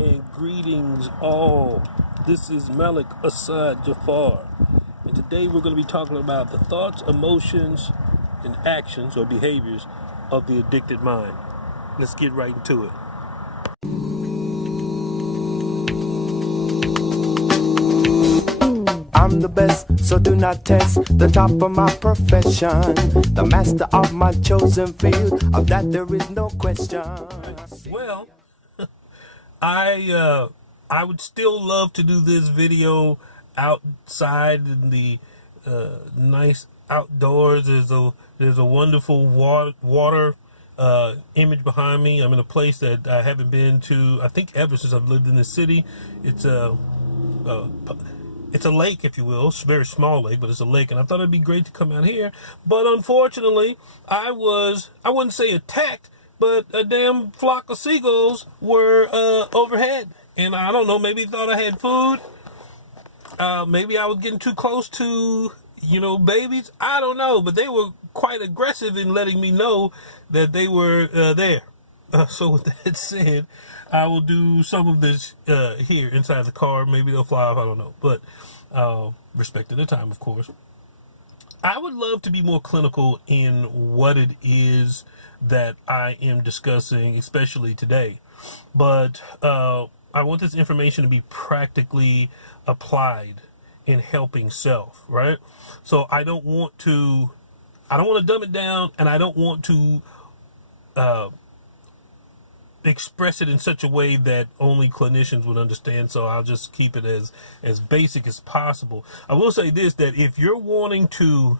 and greetings all. This is Malik Assad Jafar, and today we're going to be talking about the thoughts, emotions, and actions or behaviors of the addicted mind. Let's get right into it. I'm the best, so do not test the top of my profession, the master of my chosen field, of that there is no question. Well, I would still love to do this video outside in the nice outdoors. There's a wonderful water image behind me. I'm in a place that I haven't been to, I think, ever since I've lived in this city. It's a lake, if you will. It's a very small lake, but it's a lake, and I thought it'd be great to come out here. But unfortunately, I wouldn't say attacked, but a damn flock of seagulls were overhead. And I don't know, maybe thought I had food. Maybe I was getting too close to, babies. I don't know, but they were quite aggressive in letting me know that they were there. So with that said, I will do some of this here inside the car. Maybe they'll fly off, I don't know. But respecting the time, of course. I would love to be more clinical in what it is that I am discussing, especially today. But I want this information to be practically applied in helping self, right? So I don't want to dumb it down, and I don't want to express it in such a way that only clinicians would understand, so I'll just keep it as basic as possible. I will say this, that if you're wanting to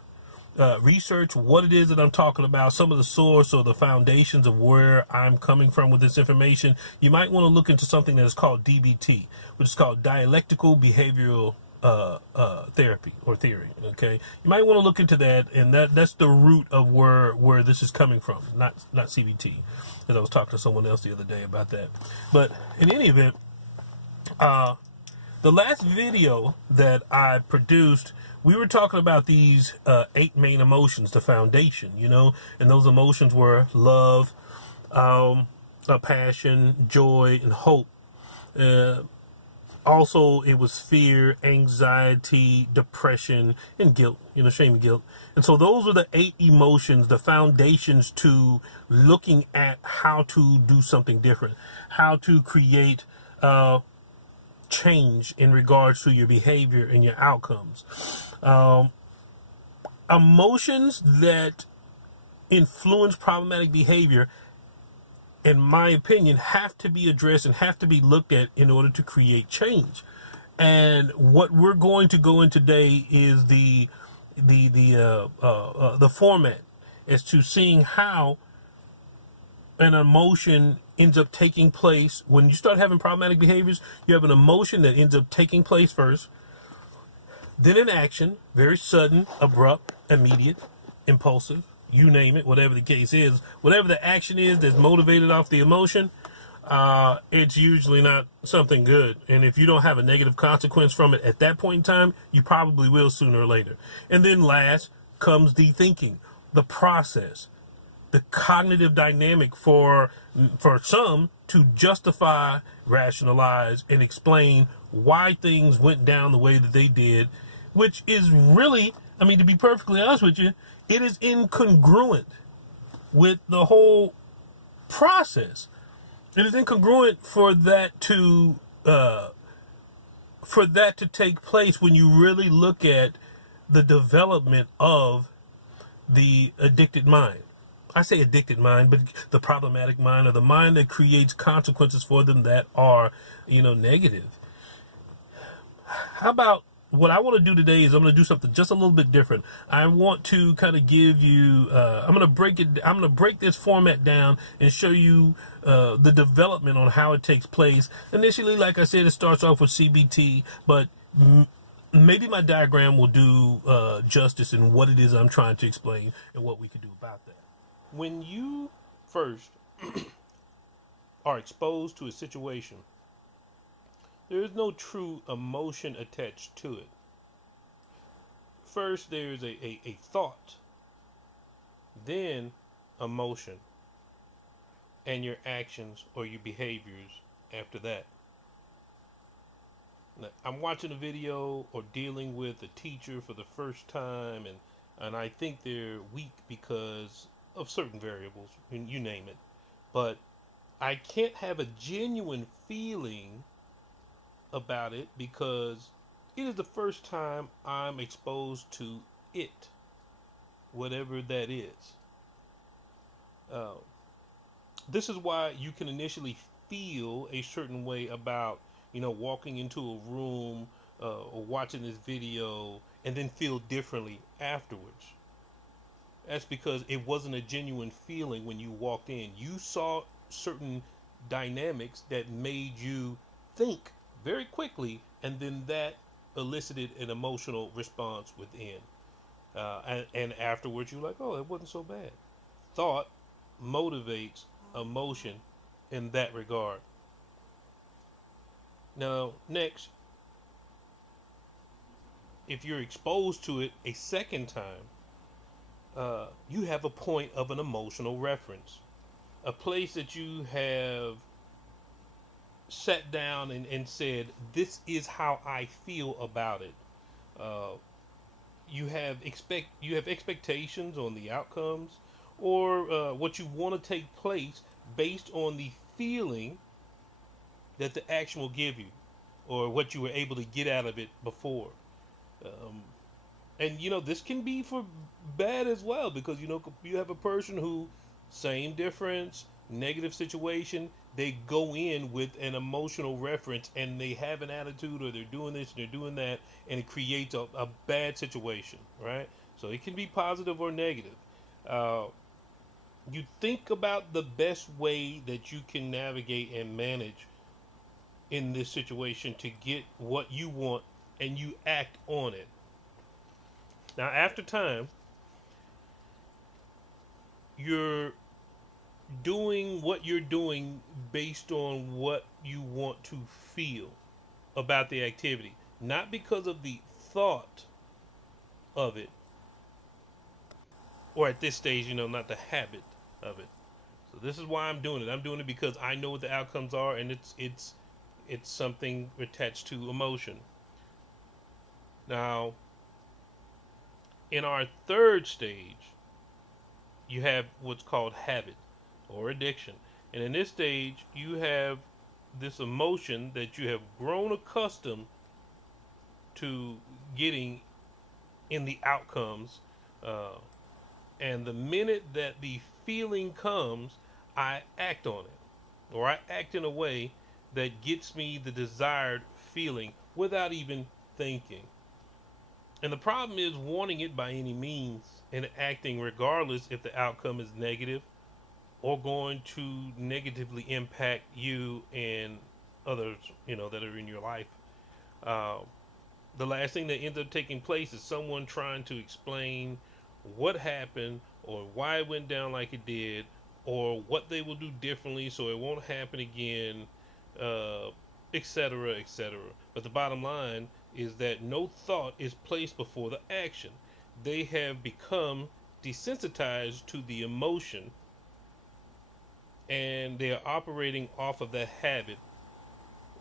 research what it is that I'm talking about, some of the source or the foundations of where I'm coming from with this information, you might want to look into something that is called DBT, which is called dialectical behavioral therapy or theory. Okay, you might want to look into that, and that's the root of where this is coming from, not CBT, because I was talking to someone else the other day about that. But in any event, the last video that I produced, we were talking about these 8 main emotions, the foundation, and those emotions were love, passion, joy, and hope. Also, it was fear, anxiety, depression, and guilt, shame and guilt. And so those are the 8 emotions, the foundations to looking at how to do something different, how to create change in regards to your behavior and your outcomes. Emotions that influence problematic behavior, in my opinion, have to be addressed and have to be looked at in order to create change. And what we're going to go in today is the format as to seeing how an emotion ends up taking place. When you start having problematic behaviors, you have an emotion that ends up taking place first, then an action, very sudden, abrupt, immediate, impulsive, you name it, whatever the case is. Whatever the action is that's motivated off the emotion, it's usually not something good. And if you don't have a negative consequence from it at that point in time, you probably will sooner or later. And then last comes the thinking, the process, the cognitive dynamic for some to justify, rationalize, and explain why things went down the way that they did, which is really, to be perfectly honest with you, it is incongruent with the whole process. It is incongruent for that to take place when you really look at the development of the addicted mind. I say addicted mind, but the problematic mind, or the mind that creates consequences for them that are, negative. How about what I want to do today is I'm going to do something just a little bit different. I want to kind of give you, I'm going to break this format down and show you the development on how it takes place. Initially, like I said, it starts off with CBT, but maybe my diagram will do justice in what it is I'm trying to explain and what we can do about that. When you first are exposed to a situation, there is no true emotion attached to it. First, there's a thought, then emotion, and your actions or your behaviors after that. I'm watching a video or dealing with a teacher for the first time, and I think they're weak because of certain variables, you name it. But I can't have a genuine feeling about it because it is the first time I'm exposed to it, whatever that is. Uh, this is why you can initially feel a certain way about, walking into a room or watching this video and then feel differently afterwards. That's because it wasn't a genuine feeling when you walked in. You saw certain dynamics that made you think very quickly, and then that elicited an emotional response within. And afterwards, you're like, oh, it wasn't so bad. Thought motivates emotion in that regard. Now, next, if you're exposed to it a second time, you have a point of an emotional reference, a place that you have sat down and said, this is how I feel about it. You have expectations on the outcomes or what you want to take place based on the feeling that the action will give you or what you were able to get out of it before. And this can be for bad as well, because you have a person who, same difference, negative situation, they go in with an emotional reference and they have an attitude, or they're doing this and they're doing that, and it creates a bad situation, right? So it can be positive or negative. You think about the best way that you can navigate and manage in this situation to get what you want, and you act on it. Now, after time, you're doing what you're doing based on what you want to feel about the activity, not because of the thought of it, or at this stage, not the habit of it. So this is why I'm doing it. I'm doing it because I know what the outcomes are, and it's something attached to emotion. Now, in our third stage, you have what's called habit or addiction. And in this stage, you have this emotion that you have grown accustomed to getting in the outcomes. And the minute that the feeling comes, I act on it, or I act in a way that gets me the desired feeling without even thinking. And the problem is wanting it by any means and acting regardless if the outcome is negative or going to negatively impact you and others, that are in your life. The last thing that ends up taking place is someone trying to explain what happened or why it went down like it did, or what they will do differently so it won't happen again, etc., etc. But the bottom line is that no thought is placed before the action. They have become desensitized to the emotion, and they are operating off of the habit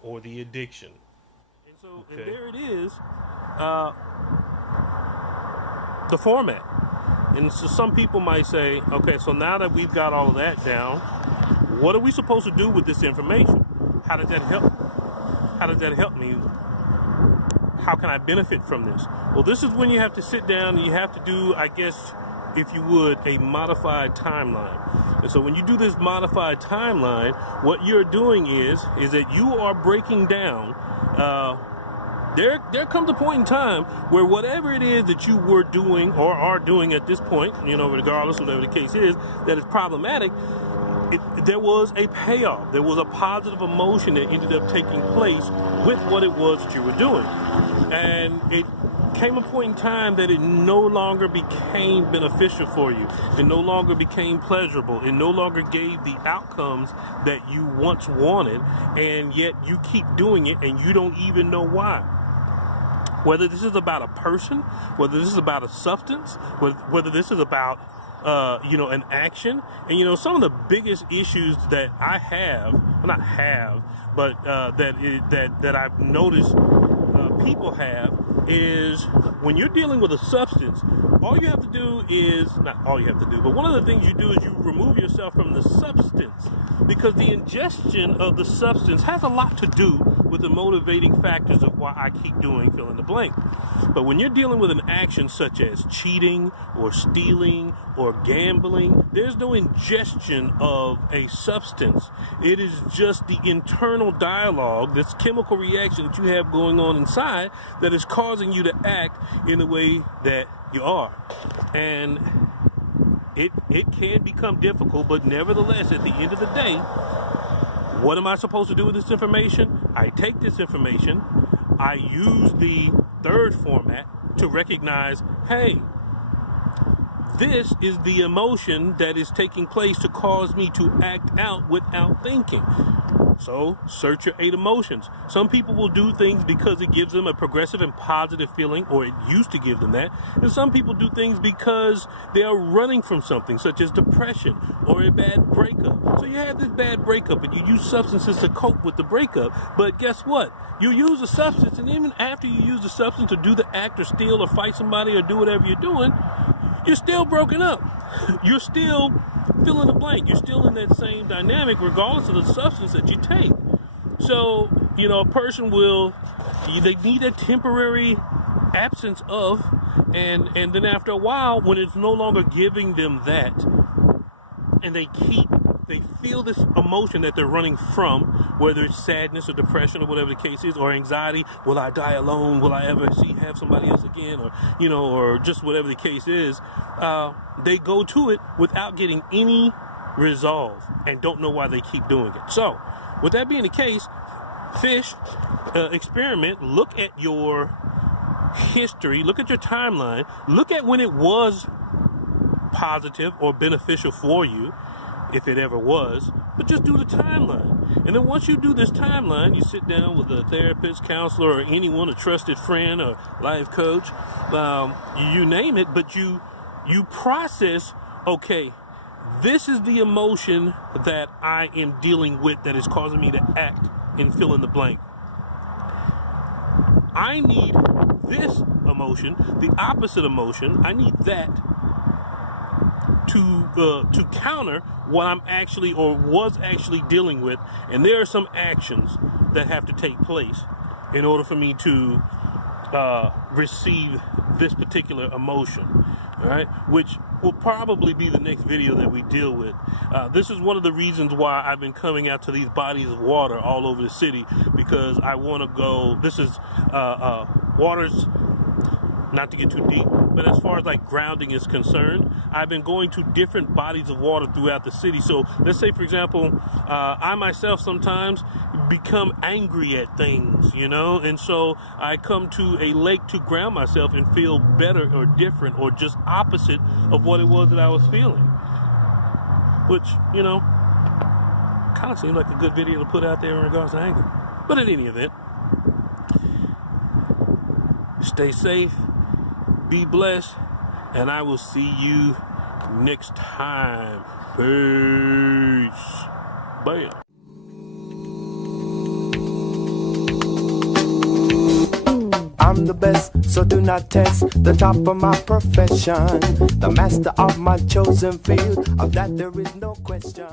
or the addiction. And so, and there it is, the format. And so some people might say, okay, so now that we've got all of that down, what are we supposed to do with this information? How does that help? How does that help me? How can I benefit from this? Well, this is when you have to sit down and you have to do, I guess, if you would, a modified timeline. And so when you do this modified timeline, what you're doing is that you are breaking down, there comes a point in time where whatever it is that you were doing or are doing at this point, regardless of whatever the case is, that is problematic, there was a payoff. There was a positive emotion that ended up taking place with what it was that you were doing. And it came a point in time that it no longer became beneficial for you. It no longer became pleasurable. It no longer gave the outcomes that you once wanted, and yet you keep doing it and you don't even know why. Whether this is about a person, whether this is about a substance, whether this is about an action. And some of the biggest issues that I have, well, not have, but that I've noticed people have is when you're dealing with a substance, all you have to do is, not all you have to do, but one of the things you do is you remove yourself from the substance, because the ingestion of the substance has a lot to do with the motivating factors of why I keep doing fill in the blank. But when you're dealing with an action such as cheating or stealing or gambling, there's no ingestion of a substance. It is just the internal dialogue, this chemical reaction that you have going on inside that is causing you to act in the way that you are. And it can become difficult, but nevertheless, at the end of the day, what am I supposed to do with this information? I take this information, I use the third format to recognize, hey, this is the emotion that is taking place to cause me to act out without thinking. So, search your 8 emotions. Some people will do things because it gives them a progressive and positive feeling, or it used to give them that. And some people do things because they are running from something, such as depression or a bad breakup. So you have this bad breakup and you use substances to cope with the breakup. But guess what? You use a substance, and even after you use the substance to do the act or steal or fight somebody or do whatever you're doing, you're still broken up. You're still fill in the blank. You're still in that same dynamic regardless of the substance that you take. So, a person they need a temporary absence of, and then after a while, when it's no longer giving them that, and they feel this emotion that they're running from, whether it's sadness or depression or whatever the case is, or anxiety, will I die alone? Will I ever have somebody else again? Or, or just whatever the case is, they go to it without getting any resolve and don't know why they keep doing it. So, with that being the case, fish, experiment, look at your history, look at your timeline, look at when it was positive or beneficial for you, if it ever was, but just do the timeline. And then once you do this timeline, you sit down with a therapist, counselor, or anyone, a trusted friend or life coach, you name it, but you process, okay, this is the emotion that I am dealing with that is causing me to act and fill in the blank. I need this emotion, the opposite emotion, I need that to counter what I'm actually or was actually dealing with, and there are some actions that have to take place in order for me to receive this particular emotion, all right, which will probably be the next video that we deal with. This is one of the reasons why I've been coming out to these bodies of water all over the city, because I want to go, this is water's, not to get too deep, but as far as like grounding is concerned, I've been going to different bodies of water throughout the city. So let's say, for example, I myself sometimes become angry at things, and so I come to a lake to ground myself and feel better or different or just opposite of what it was that I was feeling, which, kind of seems like a good video to put out there in regards to anger. But in any event, stay safe, be blessed, and I will see you next time. Peace. Bam. I'm the best, so do not test the top of my profession. The master of my chosen field, of that there is no question.